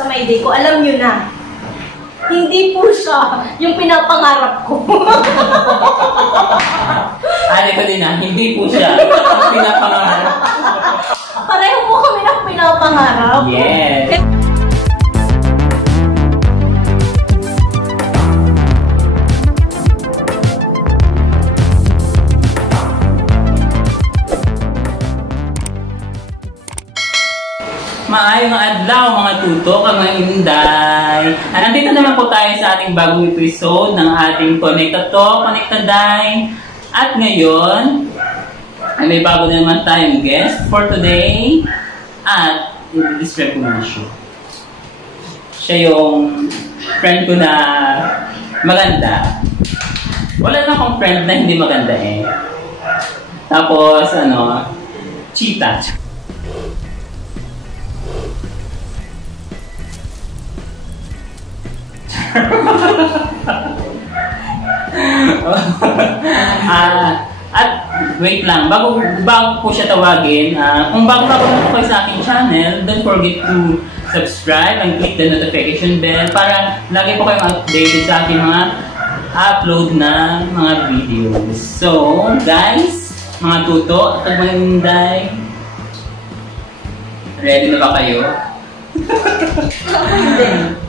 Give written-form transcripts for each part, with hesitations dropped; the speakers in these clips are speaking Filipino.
sa My Day ko, alam nyo na. Hindi po siya yung pinapangarap ko. Ko din na, hindi po siya yung pinapangarap. Pareho po kami ng pinapangarap. Yes. Maayong adlaw mga tutok, ang mga inday. Nandito naman po tayo sa ating bagong episode ng ating Connecta Talk, Connecta Die. At ngayon, may bago na naman tayong guest for today. At i-describe ko na siya. Siya yung friend ko na maganda. Wala na akong friend na hindi maganda eh. Tapos, cheetah. At wait lang, bago ko siya tawagin, kung bago po kayo sa aking channel, don't forget to subscribe and click the notification bell para lagi po kayong updated sa aking mga upload na mga videos. So, guys, mga tuto at mga inday, ready na ba kayo?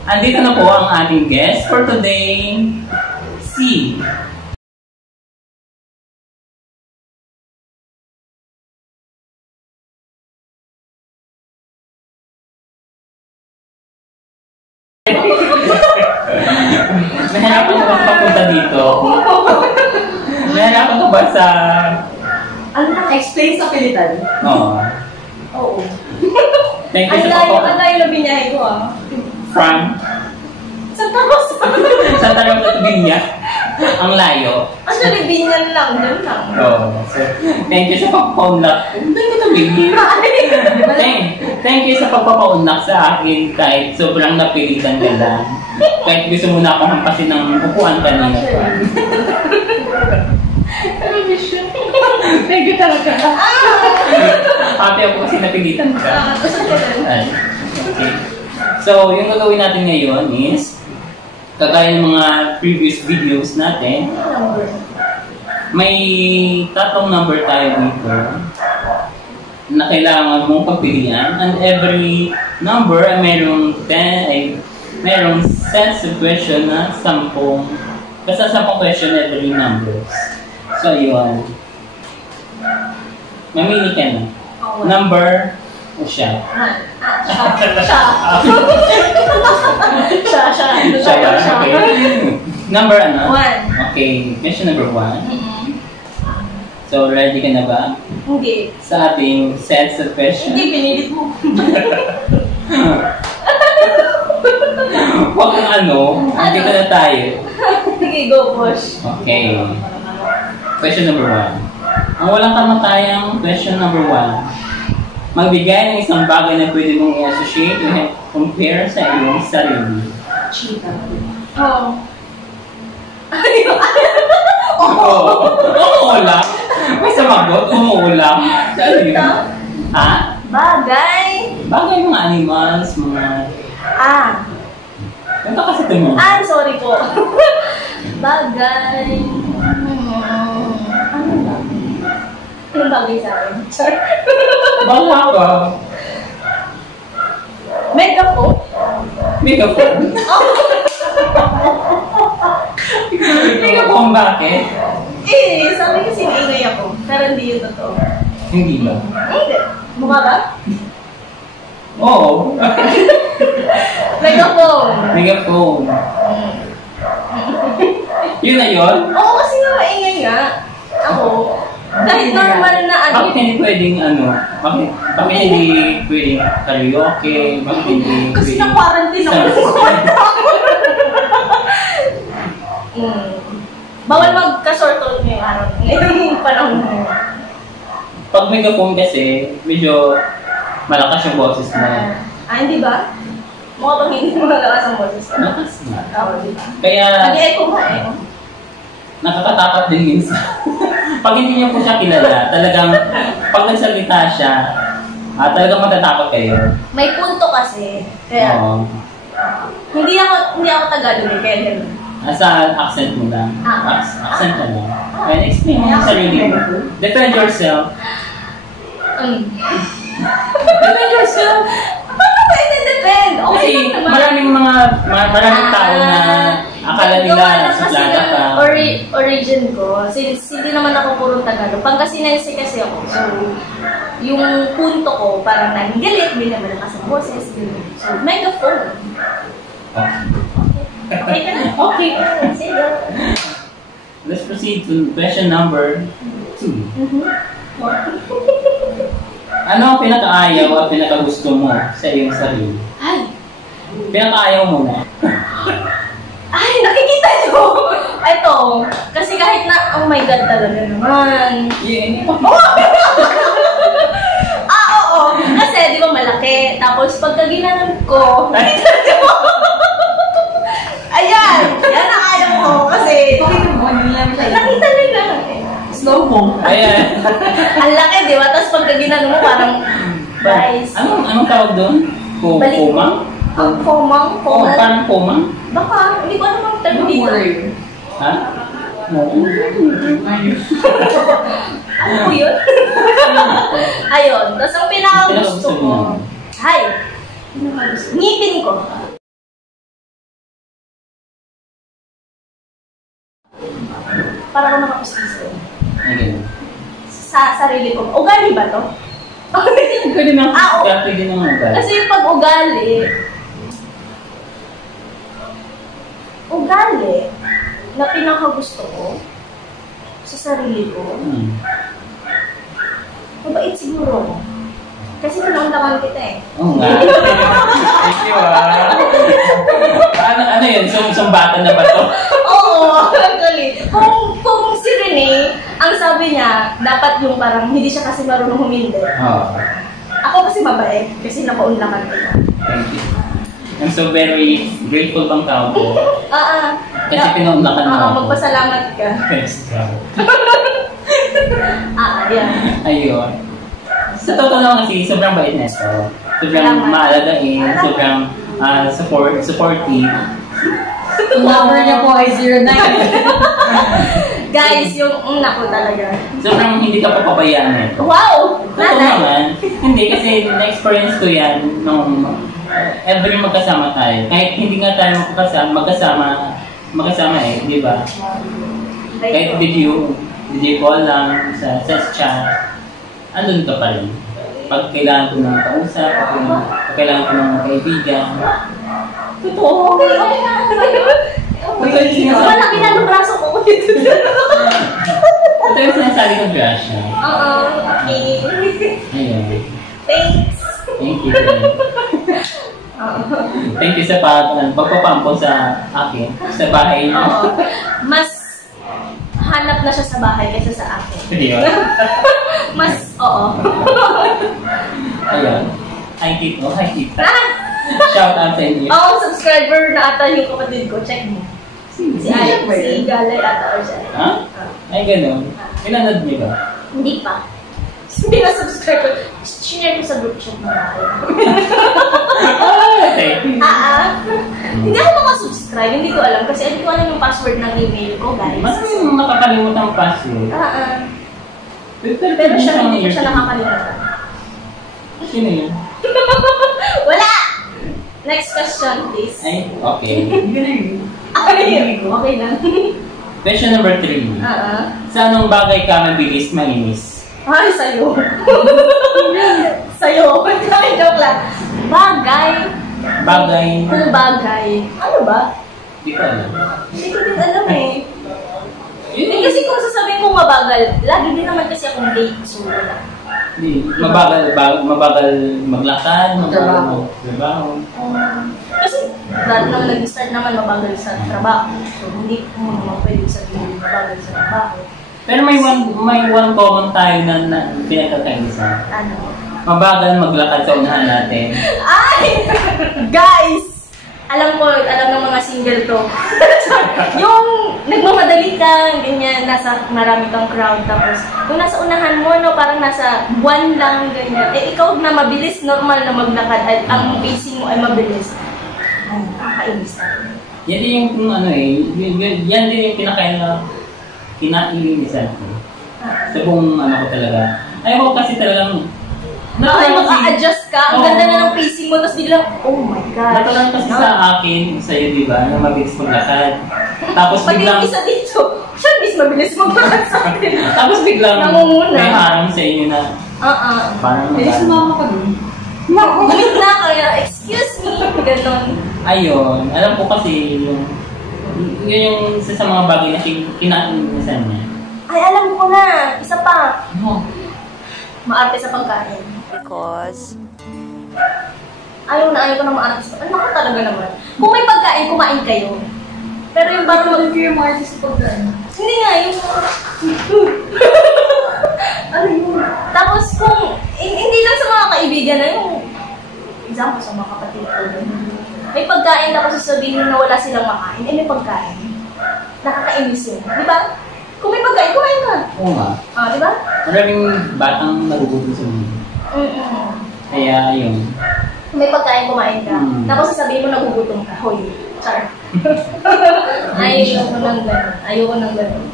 Andito na po ang ating guest for today, si Nahirapan ko ba papunta dito? Nahirapan ko ba sa... Ano na? Explain sa pilitan? Oo. Thank you sa pagpapakita. Ang layo na binahe ko From? Santa Rosa. Santa Rosa to Binya. Ang layo. Actually, Binyan lang. Diyan lang. So, thank you sa pagpapaunlak. Thank you to Binya. Thank you sa pagpapaunlak sa akin kahit sobrang napilitan ka lang. Kahit gusto mo na akong hampasin ng upuan kanina. Thank you talaga. Happy ako kasi napilitan ka. Okay. So, yung gagawin natin ngayon is, kagaya ng mga previous videos natin, may tatlong number tayo dito na kailangan mong pagpilian. And every number ay mayroong sets of question na 10. Basta 10 question every numbers. So, yun. Mamili ka na. Number o siya? Siya. Okay. Number ano? 1. Okay. Question number 1. So, ready ka na ba? Hindi. Sa ating sets of questions? Hindi, pinilit mo. Huwag kang hindi ka na tayo. Sige, go push. Okay. Question number 1. Ang walang kamatayang question number 1. Magbigay ng isang bagay na pwede mong i-associate o compare sa iyong sarili. Cheetah. Oo lang. May samagot, oo lang. Ano yun? Ha? Bagay. Bagay mga animals, mga... Ganito kasi ito mo. Sorry po. Bagay. Ano ba? Anong bagay sa akin? Bala ka. Megaphone? Megaphone? Megaphone bakit? Sabi kasi maingay ako. Pero hindi yun totoo. Hindi ba? Hindi. Mukha ba? Oo. Megaphone. Megaphone. Yun na yun? Oo, kasi nga maingay nga. Ako. Kahit normal na Bakit hindi pwedeng Bakit hindi pwedeng karaoke? Bakit hindi pwedeng... Kasi na-quarantine ako. Bawal magka-short ngayong araw. Ngayong panahon mo. Pag megaphone kasi, medyo malakas yung boses mo. Hindi ba? Mukha bang hindi malakas ang boses mo? Malakas nga. Oo, di ba? Kaya... Nag-echo nga nakakatakot din minsan. Pag hindi niyo po siya kilala, talagang pag nagsalita siya, Talagang matatakot kayo. May punto kasi. Kaya, Oo. hindi ako Tagalog eh, kaya ganun. Sa accent mo lang. Accent ka lang. And explain mo yung sarili mo. Defend yourself. Defend yourself. Paano ba iti-defend? Okay Kasi lang naman. maraming tao na akala nila suplada ka. Origin ko, since hindi naman ako purong Tagalog, Pangasinense kasi ako. So, yung punto ko, parang naging galit, binabalakas ang boses, ganun. So, megaphone. Okay ka na? Okay. Sige. Let's proceed to question number 2. Ano ang pinakaayaw at pinakagusto mo sa iyong sarili? Ay! Pinakaayaw mo na. Ay, nakikita nyo! Ito, kasi kahit na, oh my God talaga naman. Yeah. Oo. Kasi, di ba malaki? Tapos, pagka ginanon ko, ayan! Yan ang ayaw ko. Kasi, nakita nila. Slow mo. Ayan. Ang laki, di ba? Tapos, pagka ginanon mo, parang, guys. Anong tawag doon? Pomang? Pomang? Parang pomang? Baka, hindi ko alam ang term dito. Ha? No. Ano po yun? Ayun. Tapos ang pinakagusto ko, ngipin ko. Para ko nakapustiso. Sa sarili ko. Ugali ba to? Pwede na. Pwede na nga. Kasi pag ugali na pinakagusto ko sa sarili ko, mabait siguro ako. Kasi naundangan kita eh. Oo nga. Thank you Ano yun? Sumbatan na ba to? Oo, actually. Kung si Rene, ang sabi niya, dapat yung parang hindi siya kasi marunong humindi. Ako kasi mabait, kasi napaunlakan kita. Thank you. I'm so very grateful bang tao ko. Kasi pinaunlakan mo ako. Magpasalamat ka. Thanks, God. Yan. Ayun. Sa totoo lang kasi, sobrang bait na ito. Sobrang maalagain, sobrang supportive. Number niya po ay 09. Guys, yung naku talaga. Sobrang hindi ka papabayaan nito. Wow! Totoo naman. Hindi, kasi na-experience ko yan nung every magkasama tayo. Kahit hindi nga tayo magkasama eh, di ba? Kahit video call lang, sa chat, andun ka pa rin. Pag kailangan ko ng kausap, pag kailangan ko ng kaibigan. Totoo. Okay. Malaki na ng braso ko. Ito yung sinasabi ko, Joshua. Okay. Ayun. Thanks. Thank you. Thank you sa pagpapampo sa akin, sa bahay niyo. Mas hanap na siya sa bahay kaysa sa akin. Seryo? Mas, oo. Ayun. Hi, Tito. Hi, Tita. Shout out sa inyo. Subscriber na ata yung kapatid ko. Check mo. Si Galay ata or siya. Ha? Ay, ganun. Pinanood niyo ba? Hindi pa. Hindi na subscribe ko. Share ko sa group chat ng bahay. Hindi ako makasubscribe. Hindi ko alam. Kasi hindi ko alam yung password ng email ko, guys. Mas nakakalimutan ang password. Pero siya, hindi ko siya nakakalimutan. Sino yun? Wala! Next question, please. Ay, okay. Okay lang. Question number 3. Sa anong bagay ka mabilis mainis? Ay, sa'yo. Sa'yo. Joke lang. Bagay. Kung bagay. Ano ba? Hindi ko alam. Hindi ko din alam eh. Kasi kung sasabihin kong mabagal, lagi din naman kasi akong date. So, wala. Mabagal maglakad, mabagal magtrabaho. Kasi dati naman nag-start naman mabagal sa trabaho. So, hindi ko naman pwede sabihin mabagal sa trabaho. Pero may one common tayo na pinagkakainisan. Ano? Mabagal maglakad sa unahan natin. Ay! Guys! alam ng mga single to. Yung nagmamadali ka, ganyan, nasa marami kang crowd, tapos kung nasa unahan mo, no, parang nasa buwan lang, ganyan. Eh, ikaw na mabilis, normal na maglakad, at ang pacing mo ay mabilis. Ay, nakakainis na. Yan din yung ano yan din yung kinaiinisan ko. Sa buong ano ko talaga. Ayaw ko kasi talagang Ay, maka-adjust ka. Ang ganda na ng pacing mo, tapos biglang, oh my God. Natulang kasi sa akin, sa'yo, di ba, na mabilis maglakad. Tapos pati biglang... yung isa dito, siya mabilis maglakad sa akin. Tapos biglang namumuna. may harang sa inyo na... Parang Pwede sumama ka dun. Gumit na kaya, excuse me, ganon. Ayun, alam ko kasi yung... Yun yung isa sa mga bagay na kinainisan niya. Ay, alam ko na. Isa pa. Ano? Maarte sa pagkain. Because... Ayaw ko na maarte sa pagkain. Ano ka talaga naman? Kung may pagkain, kumain kayo. Pero yung parang mag-fear mo artist sa pagkain. Hindi nga, yung... ano yun? Tapos kung... Hindi lang sa mga kaibigan na yung... Example sa mga kapatid ko. May pagkain tapos sasabihin na wala silang makain. Eh, may pagkain. Nakakainis yun. Di ba? Kung may pagkain, kumain ka. Oo nga. Di ba? Maraming batang nagugutom sa mundo. Kaya yun. Kung may pagkain, kumain ka. Tapos sasabihin mo nagugutom ka. Hoy, char. Ayoko nang gano'n.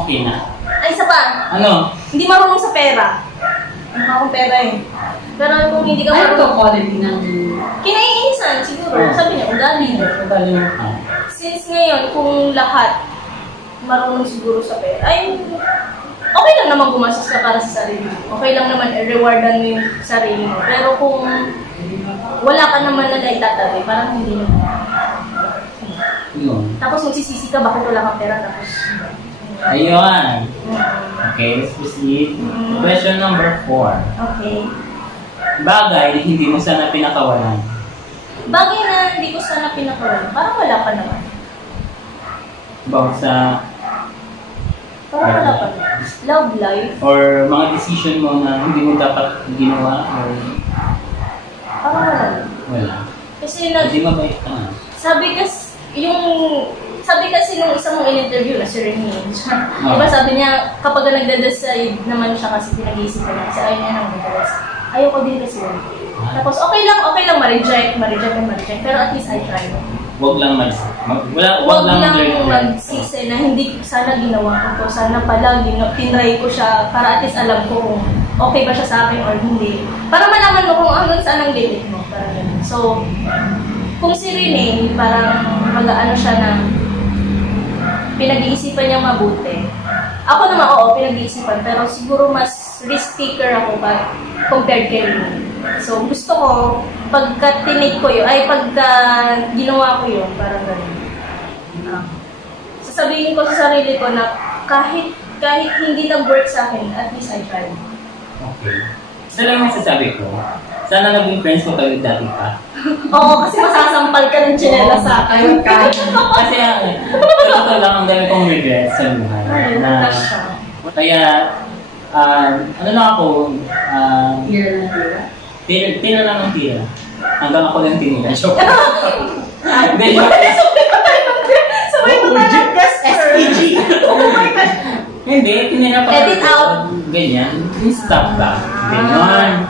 Okay na. Ay, isa pa. Ano? Hindi marunong sa pera. Ang akong pera eh. Pero kung hindi ka Ano to marunong... quality ng... Kinaiinisan, siguro. Sabi niya, ugali. Ugali mo ka. Since ngayon, kung lahat marunong siguro sa pera, ay okay lang naman gumastos ka para sa sarili mo. Okay lang naman rewardan mo yung sarili mo. Pero kung wala ka naman na naitatabi, parang hindi naman. Yun. Tapos magsisisi ka, bakit wala kang pera? Tapos... Ayun. Okay, let's proceed. Question number 4. Okay. Bagay na hindi mo sana pinakawalan. Bagay na hindi ko sana pinakawalan. Parang wala pa naman. About sa... Parang wala pa naman. Love life. Or mga decision mo na hindi mo dapat ginawa or... Parang wala naman. Wala. Kasi Hindi mabait ka. Sabi kasi nung isang mong in-interview na si Remy, diba sabi niya, kapag nagde-decide naman siya kasi pinag-iisipan niya, kasi ayaw niya nang mag-rest. Ayaw ko din kasi yun. Tapos okay lang ma-reject, pero at least I tried. Huwag lang Huwag lang magsisi na hindi sana ginawa ko to, sana pala tinry ko siya para at least alam ko kung okay ba siya sa akin or hindi. Para malaman mo kung hanggang saan ang limit mo. So, kung si Renee, parang mag-ano siya na pinag-iisipan niya mabuti. Ako naman, oo, pinag-iisipan. Pero siguro mas risk taker ako compared kay Renee. So, gusto ko, pagka tinake ko yun, pagka ginawa ko yun, parang gano'n. Sasabihin ko sa sarili ko na kahit hindi nag-work sa akin, at least I tried. Okay. Isa lang masasabi ko, sana naging friends ko kayo dati pa. Oo, kasi masasampal ka ng tsinela sa akin. Kasi totoo lang ang dami kong regrets sa buhay. Kaya, ano na ako, tira lang ang tira. Hanggang ako lang tinira. Joke. Hindi, joke. Sabay mo tayo SPG. Oh my God. Hindi, tinira pa. Edit out. Ganyan. Stop ba? Ganyan.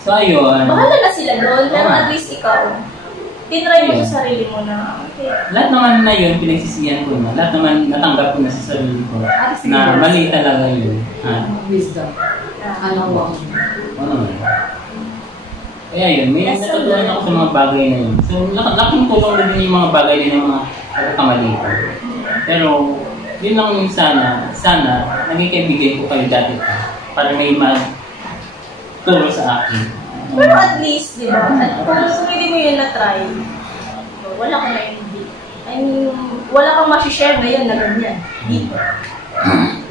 So, ayun. Bahala na sila doon, pero at least ikaw, tinry mo sa sarili mo na, okay. Lahat naman na yun, pinagsisiyan ko na. Lahat naman natanggap ko na sa sarili ko. Na mali talaga yun. Wisdom. Ano ba? Ano? Kaya yun, may natutunan ako sa mga bagay na yun. So, laking tulong na din yung mga bagay din ng mga pagkakamali ko. Pero, yun lang yung sana, naging kaibigan ko kayo dati pa. Para may turo sa akin. Pero at least, di ba? At kung hindi mo yun na-try, wala kang na-hindi. I mean, wala kang masishare na yun na ganyan. Dito.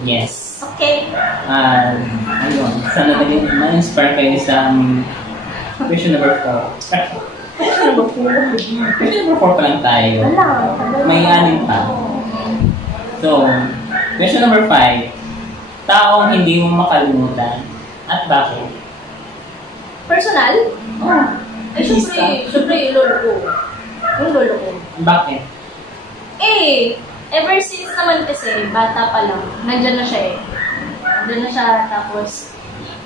Yes. Okay. Ayun. Sana naging ma-inspire kayo sa question number 4. Question number 4 pa lang tayo. Wala. May 6 pa. So, question number 5. Taong hindi mo makalimutan. At bakit? Personal? Oh. Ay, syempre, yung lolo ko. Yung lolo ko. Bakit? Ever since naman kasi, bata pa lang, nandyan na siya eh. Nandyan na siya, tapos,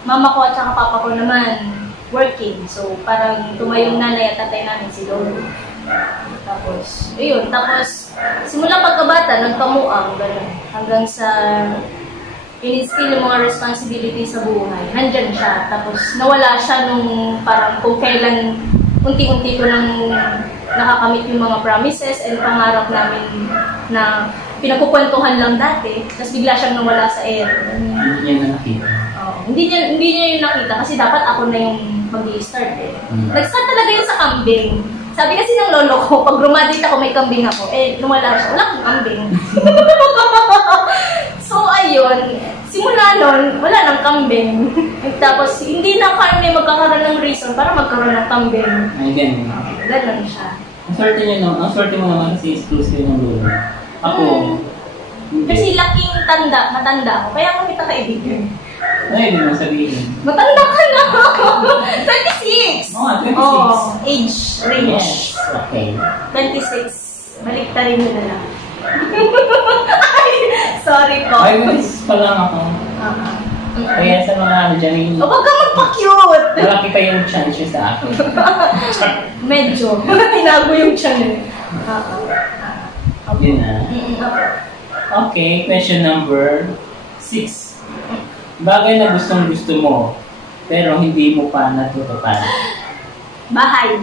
mama ko at saka papa ko naman, working. So, parang tumayong nanay at tatay namin si lolo. Tapos, ayun. Tapos, simula pagkabata, nagkamuang, gano'n. Hanggang sa in-instill yung mga responsibility sa buhay. Nandyan siya. Tapos, nawala siya nung parang kung kailan unti-unti ko nang nakakamit yung mga promises and pangarap namin na pinagkukwentuhan lang dati. Tapos, bigla siyang nawala sa air. Hindi niya na nakita. Hindi niya yung nakita kasi dapat ako na yung mag-i-start eh. Nag-start talaga yun sa kambing. Sabi kasi ng lolo ko, pag graduate ako, may kambing ako. Lumala siya. Wala akong kambing. So, ayun. Simula nun, wala nang kambing. Tapos, hindi na kami magkakaroon ng reason para magkaroon ng kambing. Ay, ganun. Ganun siya. Ang swerte niyo, no? Ang swerte mo naman kasi exclusive ng lolo. Ako, hindi. Kasi laking matanda ako. Kaya kami kaibigan. Ay, hindi mo sabihin. Matanda ka na! 26! Oo, 26. Age range. Yes, okay. 26. Baliktarin mo na lang. Ay, sorry po. Ay, malis pa lang ako. Kaya sa mga ano dyan, Huwag ka magpa-cute! malaki pa yung chance sa akin. Medyo. Tinago yung tiyan eh. Yun na. Okay, question number 6. Bagay na gustong gusto mo, pero hindi mo pa natutupad. Bahay.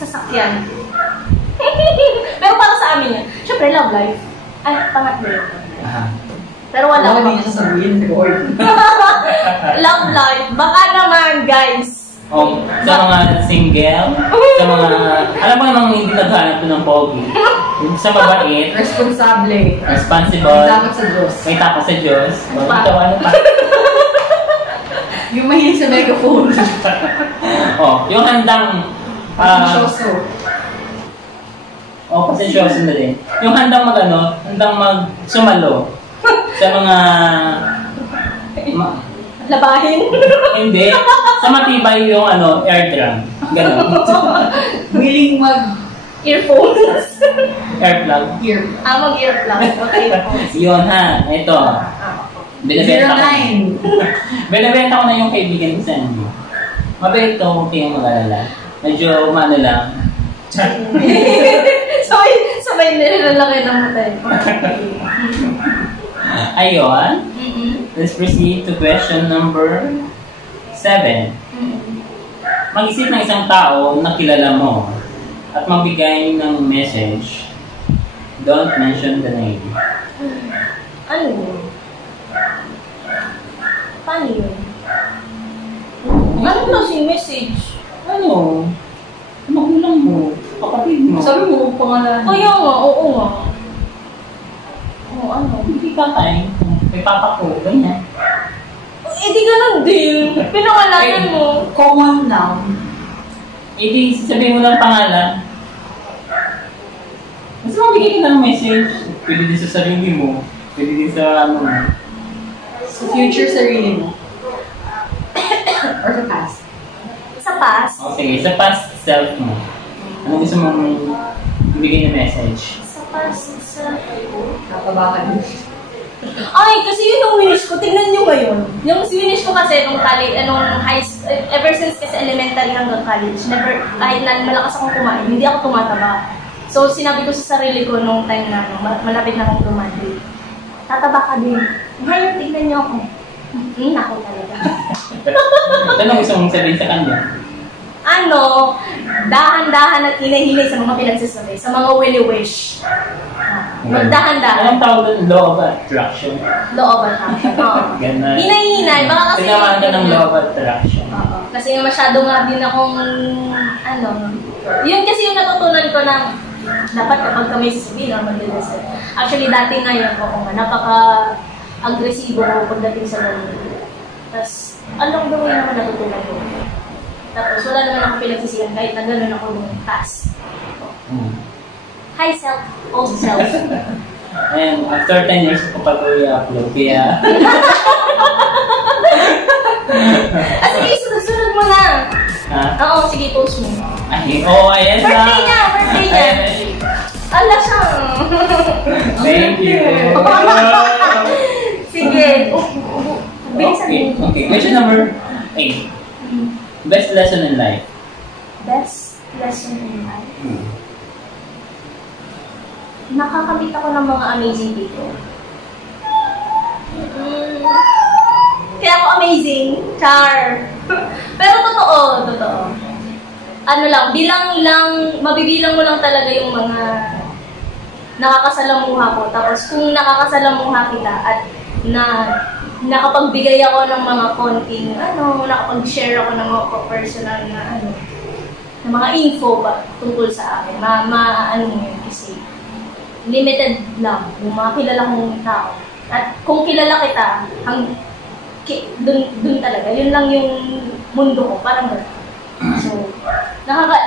Sasakyan. Pero para sa amin yan. Siyempre, love life. Ay, pangatlo yun. Pero wala Wala ko. hindi sasabihin. Love life. Baka naman, guys. O, sa mga single, sa mga, alam mo namang hindi naghanap ng pogi. Sa mabait, Responsable. responsible, Dapat sa Diyos. may tapas sa Diyos. Ito, ano pa? Yung mahilig sa megaphone. Yung handang, Pasensyoso. pasensyoso na din. Yung handang handang magsumalo sa mga, Labahin. hindi, sa matibay yung air drum. Ganon. Willing mag Earphones. Air plug. ear. Mag-earplug. Okay po. Yun ha, ito. Binibenta ko. 09. Binibenta ko na yung kaibigan ko sa inyo. Mabait to, huwag kayong mag-alala. Medyo lang. Sabay nilalaki ng matay. Ayun. Let's proceed to question number 7. Mag-isip ng isang tao na kilala mo at magbigay ng message. Don't mention the name. Ano yun? Paano yun? Ano klaseng message? Ano? Magulang mo, kapatid mo. Sabi mo, pangalan. Kaya nga, oo nga. Ano? Hindi tatay. May papa ko, ganyan. Di ganun din. Pinangalanan mo. Common noun. Hindi, sabihin mo ng pangalan. Mas mabigay ka ng message. Pwede din sa sarili mo. Pwede din sa mo. Sa future sarili mo. Or sa past. Sa past. O sige, sa past self mo. Ano gusto mong ibigay na message? Sa past self ko. Nakabakan. Ay, kasi yun yung wish ko. Tingnan nyo ngayon. Yung wish ko kasi nung college, ever since kasi elementary hanggang college, never, kahit na malakas akong kumain, hindi ako tumataba. So, sinabi ko sa sarili ko nung time na malapit na akong tumandi. Tataba ka din. Ngayon, tingnan nyo ako. Ako talaga. Ano gusto mong sabihin sa kanya? Dahan-dahan at hinay-hinay sa mga pinagsasabi, sa mga wish. Magdahan-dahan. Anong tawag doon? Law of attraction. Law of attraction. Ganun. Hinay-hinay. Baka kasi... Tinawagan ka ng law of attraction. Kasi masyado nga din akong, yun kasi yung natutunan ko na dapat kapag kami sasabihin, mag-listen. Actually, dati nga yun ako nga, napaka-agresibo ko pagdating sa ganun. Tapos, anong gawin naman natutunan ko? Tapos, wala naman ako pinagsisihan kahit na gano'n ako nung past. Hi self, old self. And after 10 years ko pa ito i-upload, kaya... Sige, sunod i-post mo. Ay, oh, ayan na. Birthday niya! Birthday niya! Ala siya! Thank you. Sige. Bilisan Okay, mo. okay. Question number 8. Best lesson in life. Best lesson in life. Nakakamit ako ng mga amazing people. Kaya ako amazing. Char. Pero totoo. Ano lang, mabibilang mo lang talaga yung mga nakakasalamuha ko. Tapos kung nakakasalamuha kita at nakapagbigay ako ng mga konting, nakapag-share ako ng mga personal na ng mga info ba tungkol sa akin. Yun kasi limited lang yung mga kilala kong tao. At kung kilala kita, dun talaga. Yun lang yung mundo ko. Parang gano'n. So,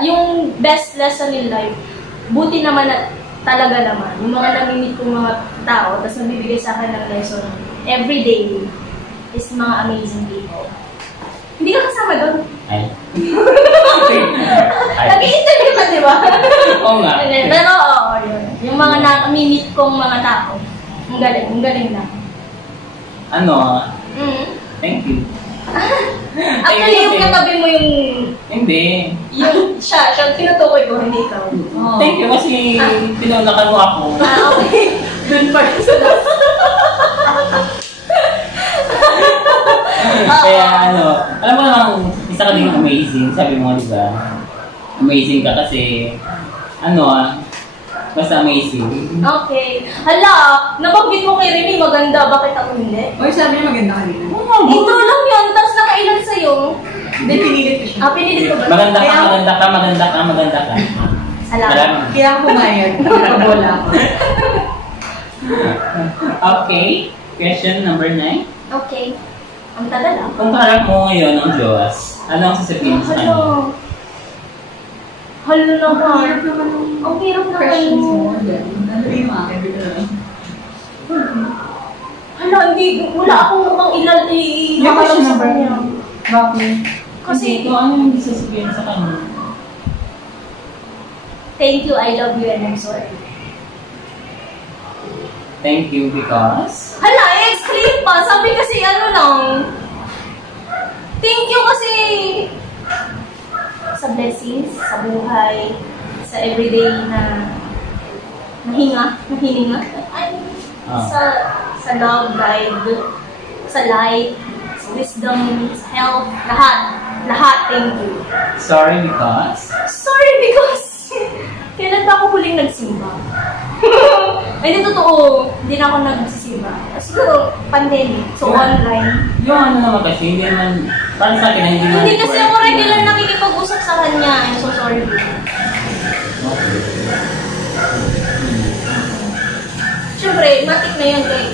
yung best lesson in life, buti naman at talaga naman. Yung mga namimit kong mga tao, tapos nabibigay sa akin ng lesson every day is mga amazing people. Hindi ka kasama doon. Ay. Nag-i-interview ka, di ba? Oo nga. Pero yun. Yung mga namimit kong mga tao, ang galing lang. Thank you. Actually, yung katabi mo yung... Hindi. Yung siya tinutukoy ko, hindi ikaw. Thank you kasi pinulakan mo ako. Okay. Doon pa rin sa Kaya alam mo namang isa ka din amazing, sabi mo di ba? Amazing ka kasi, basta amazing. Okay. Hala, nabanggit mo kay Remy, maganda, bakit ako hindi? Oy, sabi niya maganda ka rin. Ito lang yun, tapos nakailan sa'yo. Hindi, pinilit ko siya. Pinilit ko ba? Maganda ka. Salamat. Kaya ako pumayag. Nakabola ako. Okay, question number 9. Okay. Ang tagal ah. Kung harap mo ngayon ang Diyos, ano ang sasabihin mo sa kanya? Halo naman. Hirap naman yung Ang hirap naman. questions mo. Ano yung akin? Hala, wala akong mukhang question sa number kanya. Bakit? Kasi, Ito, ano yung sasabihin sa kanya? thank you, I love you, and I'm sorry. Thank you because... Hala, i-explain pa. Sabi kasi lang. Thank you kasi sa blessings, sa buhay, sa everyday na nahininga. Sa love, guide, sa light, sa wisdom, sa health, lahat, thank you. Sorry because... Kailan ba ako huling nagsimba? Ay, hindi totoo. Hindi na ako nagsisimba. Siguro, pandemic. So, online. Yung naman kasi, hindi naman... Parang sa akin, hindi naman... Hindi kasi ako regular nakikipag-usap sa kanya. I'm so sorry. Siyempre, matik na yun kay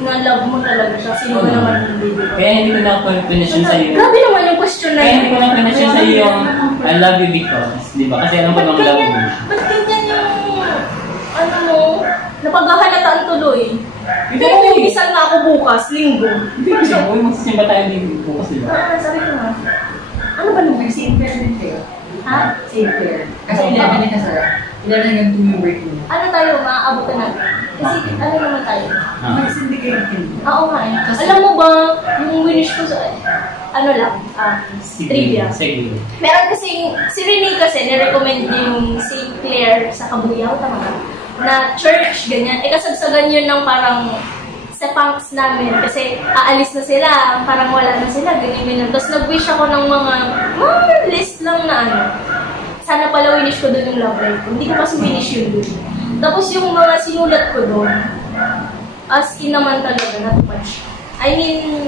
na-love mo talaga siya. Sino ba naman yung baby ko? Kaya hindi ko na question sa iyo. Grabe naman yung question na Kaya yun. hindi ko na question sa iyo yung I love you because, di ba? Kasi alam ko bang love mo. Ba't ganyan yung, napaghahalataan tuloy? Pero kung isang na ako bukas, linggo. Hindi ko siya, magsisimba tayo din bukas, di ba? Sabi ko nga. Ano ba nung same pair din kayo? Ha? Same pair. Kasi 11 na sir. 11 hanggang 2 yung break mo. Ano tayo, maaabot na natin? Kasi ano naman tayo? Mag-syndicate kayo. Oo nga eh. Alam mo ba, yung winish ko sa, trivia. Sige. Meron kasi, si Renee kasi, nirecommend niya yung St. Clair sa Kabuyaw, tama ba? Na church, ganyan. Kasagsagan yun ng parang sa punks namin kasi aalis na sila, parang wala na sila, ganyan. Tapos nag-wish ako ng mga list lang na sana pala winish ko doon yung love life ko. Hindi ko kasi winish yun doon. Tapos yung mga sinulat ko doon, as in naman talaga, not much. I mean,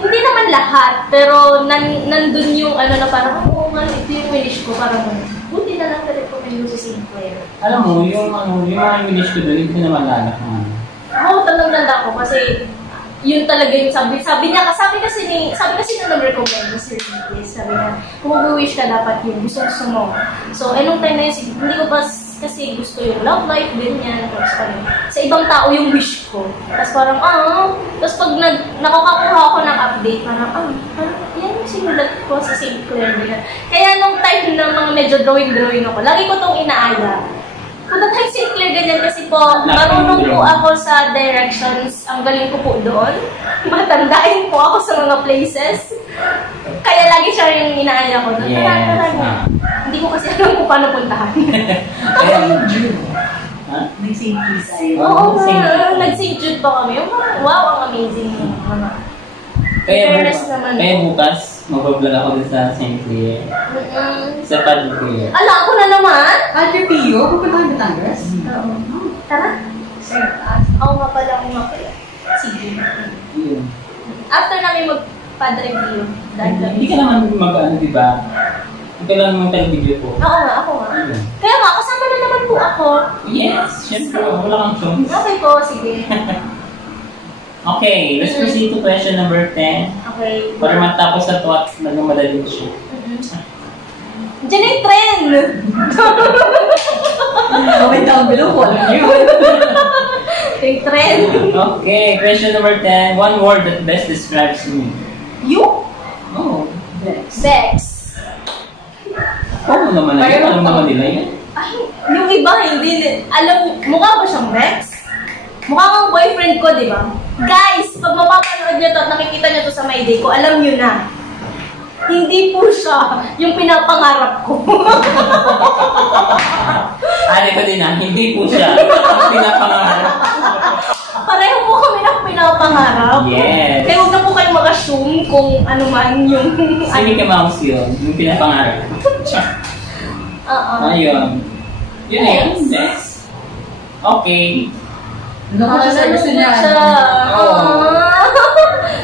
hindi naman lahat, pero nandun yung na parang, ito yung winish ko, parang buti na lang na-recommend ko sa St. Clair. Alam mo, yung mga winish ko doon, hindi ko naman lalak na. Oo, talagang ko kasi yun talaga yung sabi kasi nung nag-recommend na si Ricky, sabi niya, kung mag-wish ka dapat yun, gusto mo. So, nung time na yun, hindi ko pa kasi gusto yung love life, ganyan, tapos parang sa ibang tao yung wish ko. Tapos parang, tapos pag nakakakuha ako ng update, parang, yan yung sinulat ko sa St. Clair nila. Kaya nung time na mga medyo drawing ako, lagi ko itong inaaya. Punta tayo St. Clair ganyan kasi po, marunong po ako sa directions. Ang galing ko po doon. Matandain po ako sa mga places. Kaya lagi siya yung inaaya ko. Yes. Hindi ko kasi alam kung paano puntahan. Nag-St. Jude. Oo nga, nag-St. Jude pa kami. Wow, ang amazing mga. Kaya bukas, mag-vlog ako din sa St. Clair. Sa Padre Pio. Ala, ako na naman! Padre Pio? Pupunta ka Batangas? Oo. Tara. Oo nga pala, Sige. Yun. After namin mag-Padre Pio. Hindi ka naman mag-ano, di ba? Hindi ka lang naman tayo-video po. Oo nga, ako nga. Kaya nga, kasama na naman po ako. Yes, syempre. Wala kang choice. Okay po, sige. Okay, let's proceed to question number 10. Okay. Para matapos na to at nagmamadaling siya. Diyan na yung trend! Comment down below po. Yung trend. Okay, question number 10. One word that best describes me. You? Oh, Sex. Oo naman na yun. Alam naman nila yun. Ay, yung iba hindi. Alam, mukha ba siyang Bex? Mukha kang boyfriend ko, di ba? Guys, pag mapapanood niyo to at nakikita niyo to sa my day ko, alam niyo na. Hindi po siya yung pinapangarap ko. Ari ko din hindi po siya ang pinapangarap. Pareho po kami ng pinapangarap. Yes. Kaya huwag na po kayong mag-assume kung ano man yung... Si Mickey Mouse yun, yung pinapangarap. Ayun. Yun na yun. Next. Okay. Nakakita sa gusto niya.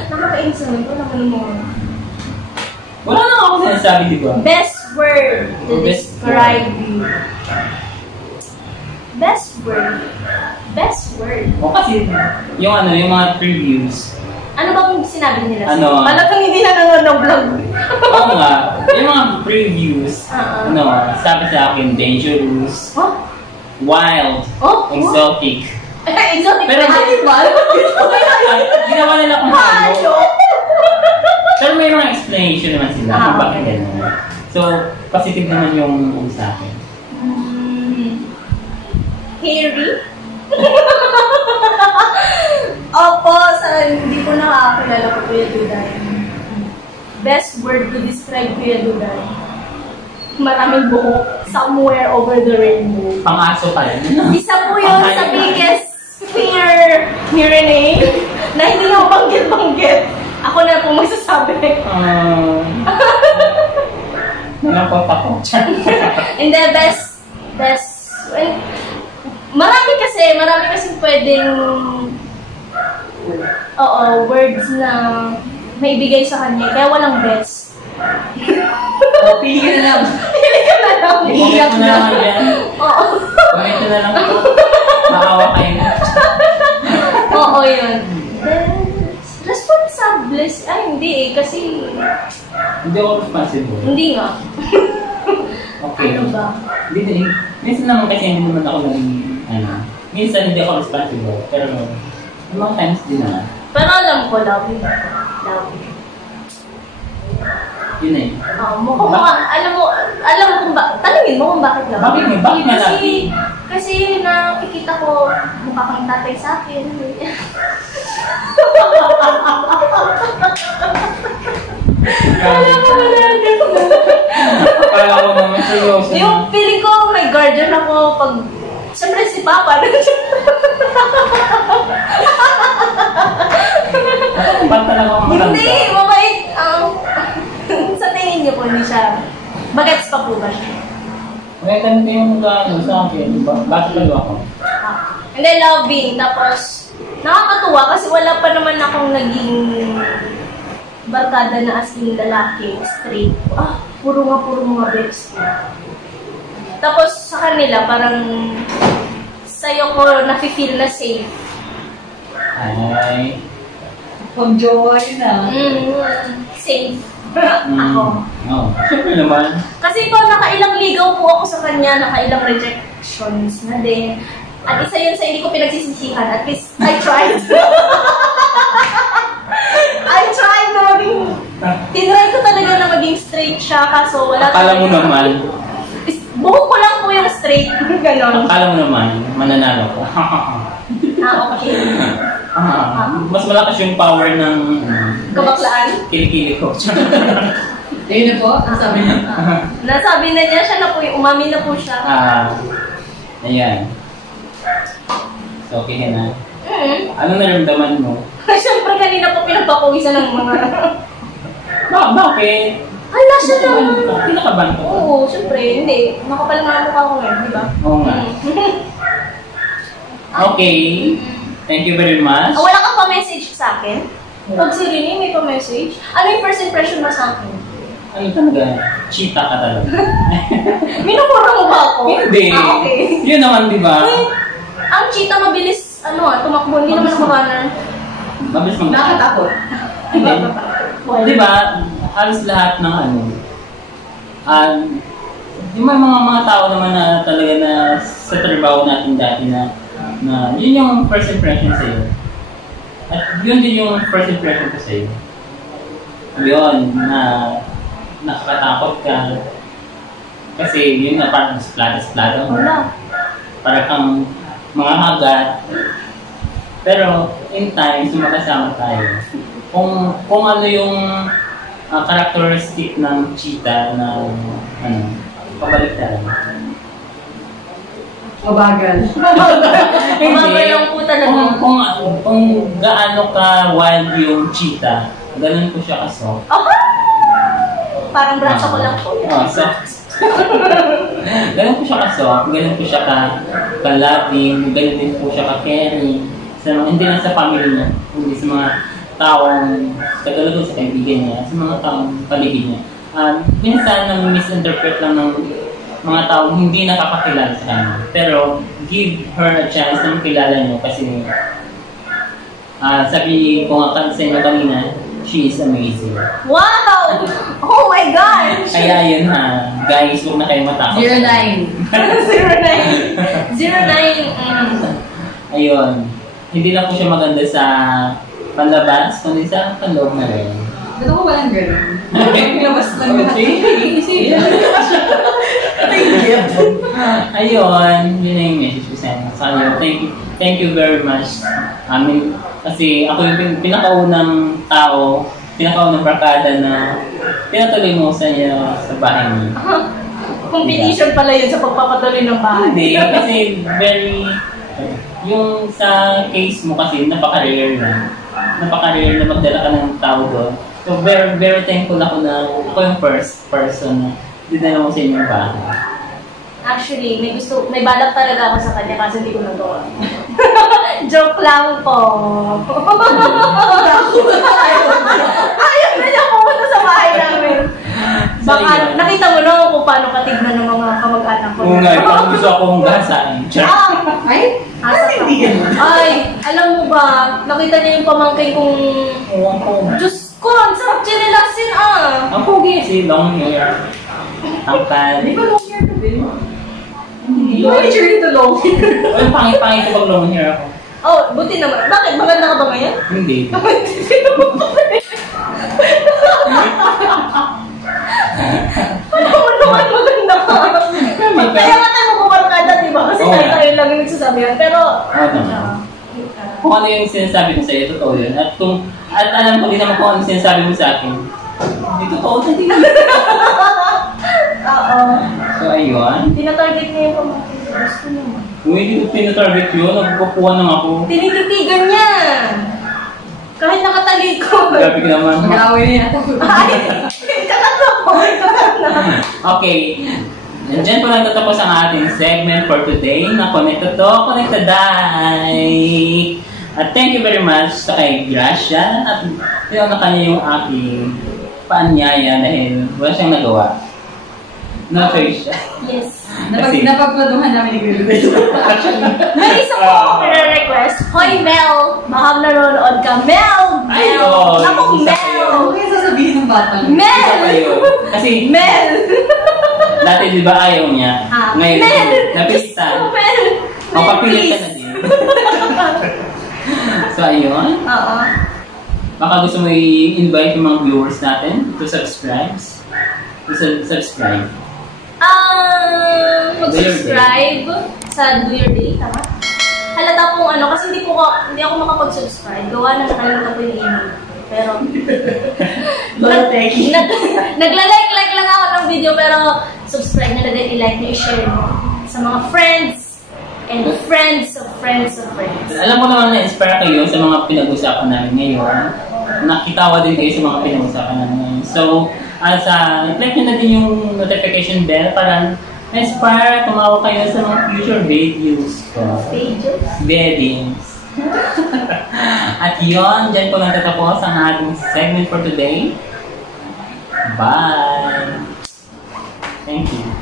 Nakakainis naman. Wala naman mo. Wala na ako sinasabi, di ba? Best word to describe you. Best word. Best word. O kasi, yung mga previews. Ano ba kung sinabi nila? Ano? Talagang hindi na nanonood ng vlog. Oo nga. Yung mga previews, sabi sa akin, dangerous, wild, exotic. Exotic Pero animal? Ginawa nila kung ano. Pero may mga explanation naman sila kung bakit gano'n. So, positive naman yung sa akin. Hairy? Opo, hindi ko nakakilala ko Kuya Duday. Best word to describe Kuya Duday. Maraming buhok. Somewhere over the rainbow. Pang-aso pa rin. Isa po yun sa biggest fear ni Renee na hindi na banggit-banggit. Ako na po magsasabi. Nalapot ako. And the best, marami kasi pwedeng words na maibigay sa kanya, kaya walang best. Pili ka na lang. Pili ka na lang. Iiyak na lang yan. Oo. Comment na lang po. Makawa kayo na. Oo, yun. Responsibles? Ay, hindi eh. Kasi... Hindi ako responsible. Hindi nga. Okay. Ano ba? Hindi. Minsan naman kasi hindi naman ako naging, minsan hindi ako responsible. Pero, yung mga times din naman. Pero alam ko, love you. Love you. Yun eh. Alam mo kung bakit. Tanungin mo kung bakit love you. Bakit nga love you? Kasi nakikita ko mukha kang tatay sa akin. Kaya ako naman seryoso. Yung feeling ko may guardian ako pag... Siyempre si Papa. Ba't talaga ako malangga? Hindi, mabait. Sa tingin niyo po hindi siya. Bagets pa po ba siya? May ganito yung sa akin, di ba? Bakit talaga ako? Hindi, loving. Tapos, nakakatuwa kasi wala pa naman akong naging barkada na as in lalaki, straight. Puro mga best. Tapos, sa kanila, parang sa'yo ko nafe-feel na safe. Ay. Pag-joy na. Safe. Ako. Oo. Siyempre naman. Kasi po, nakailang ligaw po ako sa kanya, nakailang rejections na din. At isa yun sa hindi ko pinagsisisihan. At least, I tried. I tried na tinry ko talaga siya, kaso wala Akala mo naman. Buhok ko lang po yung straight. Ganon. Akala mo naman, mananalo ko. Okay. Mas malakas yung power ng Kabaklaan? kilikili ko. Ayun na po, ang sabi niya. Nasabi na niya, siya na po yung umamin na po siya. Ayan. So, okay na. Ano Mm. naramdaman mo? Siyempre kanina po pinagpapawisan ng mga... Bakit? Hala siya naman. Pinakaban ko. Oo, siyempre. Hindi. Makapal nga mukha ko ngayon, di ba? Oo nga. Okay. Thank you very much. Wala kang pa-message sa akin? Pag si Rini may pa-message? Ano yung first impression mo sa akin? Ano talaga? Cheetah ka talaga. Minumura mo ba ako? Hindi. Okay. Yun naman, di ba? Uy, ang cheetah mabilis, tumakbo. Hindi naman ako runner. Mabilis mag- Nakatakot. Hindi. Di ba? Halos lahat ng yung mga tao naman na talaga na sa trabaho natin dati na yun yung first impression sa'yo. At yun din yung first impression ko sa'yo. Yun, na nakakatakot ka. Kasi yun na parang splatter. Wala. Para kang mga hagat. Pero in time, sumakasama tayo. Kung ano yung characteristic ng cheetah na kabaliktaran. Mabagal. Umagal lang po talaga. Kung gaano ka wild yung cheetah, ganun ko siya kaso. Parang braso ko lang po. Ganun ko siya kaso, ganun ko siya ka-loving, ganun din po siya ka-caring. Hindi lang sa family niya, hindi sa mga taong katulad sa kaibigan niya, sa mga taong paligid niya. Minsan nang misinterpret lang ng mga taong hindi nakakakilala sa kanya. Pero give her a chance na makilala niyo kasi sabi ko nga sa inyo kanina, she is amazing. Wow! Oh my gosh! Kaya yun guys, huwag na kayo matakot. 09. 09. 09. Ayun. Hindi lang po siya maganda sa panlabas, kundi sa panloob na rin. Ba't ako walang gano'n? Pinabas lang yun. Ayun, yun na yung message ko sa inyo. Thank you very much. Kasi ako yung pinakaunang tao, pinakaunang barkada na pinatuloy mo sa inyo sa bahay niyo. Competition pala yun sa pagpapatuloy ng bahay. Hindi, kasi yung sa case mo kasi napaka-rare na magdala ka ng tao doon. So very, very thankful ako na ako yung first person na dinala mo sa inyong bahay. Actually, may balak talaga ako sa kanya kasi hindi ko nagawa. Joke lang po. Ayaw na niya pumunta sa bahay namin. Baka nakita mo na kung paano katignan ng mga kamag-anak ko. Oo nga, parang gusto akong gasain. Ay? Ay, alam mo ba, nakita niya yung pamangkin kong... Diyos ko, ang sarap chinilasin Ang pogi si long hair. Tangkal. Di ba long hair ka din? Hindi ko i-share dito long hair. Ay, pangit-pangit ko pag long hair ako. Oh, buti naman. Bakit? Maganda ka ba ngayon? Hindi. Alam mo naman maganda ka. Kaya nga tayo magpaparkada, di ba? Kasi tayo lang yung nagsasabihan. Pero... Kung ano yung sinasabi ko sa'yo, totoo yun. At alam ko din naman kung ano sinasabi mo sa akin. Hindi totoo na din. Oo. So, ayun. Tinatarget niya yung pamangkin. Gusto naman. Kung hindi ko pinatarget yun, nagkukuha lang ako. Tinititigan niya. Kahit nakatalikod. Grabe ka naman. Mag-away na yata. Ay! Kakatapoy! Okay. Nandiyan po natatapos ang ating segment for today na Connected to Connected Die. At thank you very much sa kay Gracia at tinawag na kanya yung aking paanyaya dahil wala siyang nagawa. No choice siya. Yes. Napagpladuhan namin ni Grillo. May isa po ako pina-request. Hoy Mel! Baka nanonood ka. Mel! Mel! Ayun! Ako Mel! Ano yung sasabihin ng bata? Mel! Kasi Mel! dati di ba ayaw niya? Ngayon, Mel! napilitan. Mel! Mapapilit ka na din. So ayun. Oo. Baka gusto mo i-invite yung mga viewers natin to subscribe. subscribe? Mag-subscribe sa Do Your Day, tama? Halata pong ano, kasi hindi ako makapag-subscribe. Gawa na nakalimutan ko yung email. Pero, nagla-like lang ako ng video, pero subscribe na din, i-like nyo, i-share mo sa mga friends and friends of friends of friends. Alam mo naman na-inspire kayo sa mga pinag-usapan namin ngayon. Nakitawa din kayo sa mga pinag-usapan namin ngayon. So, click nyo na din yung notification bell para inspire, tumawa kayo sa mga future videos ko. Videos. At yun, dyan ko lang tatapos ang ating segment for today. Bye! Thank you.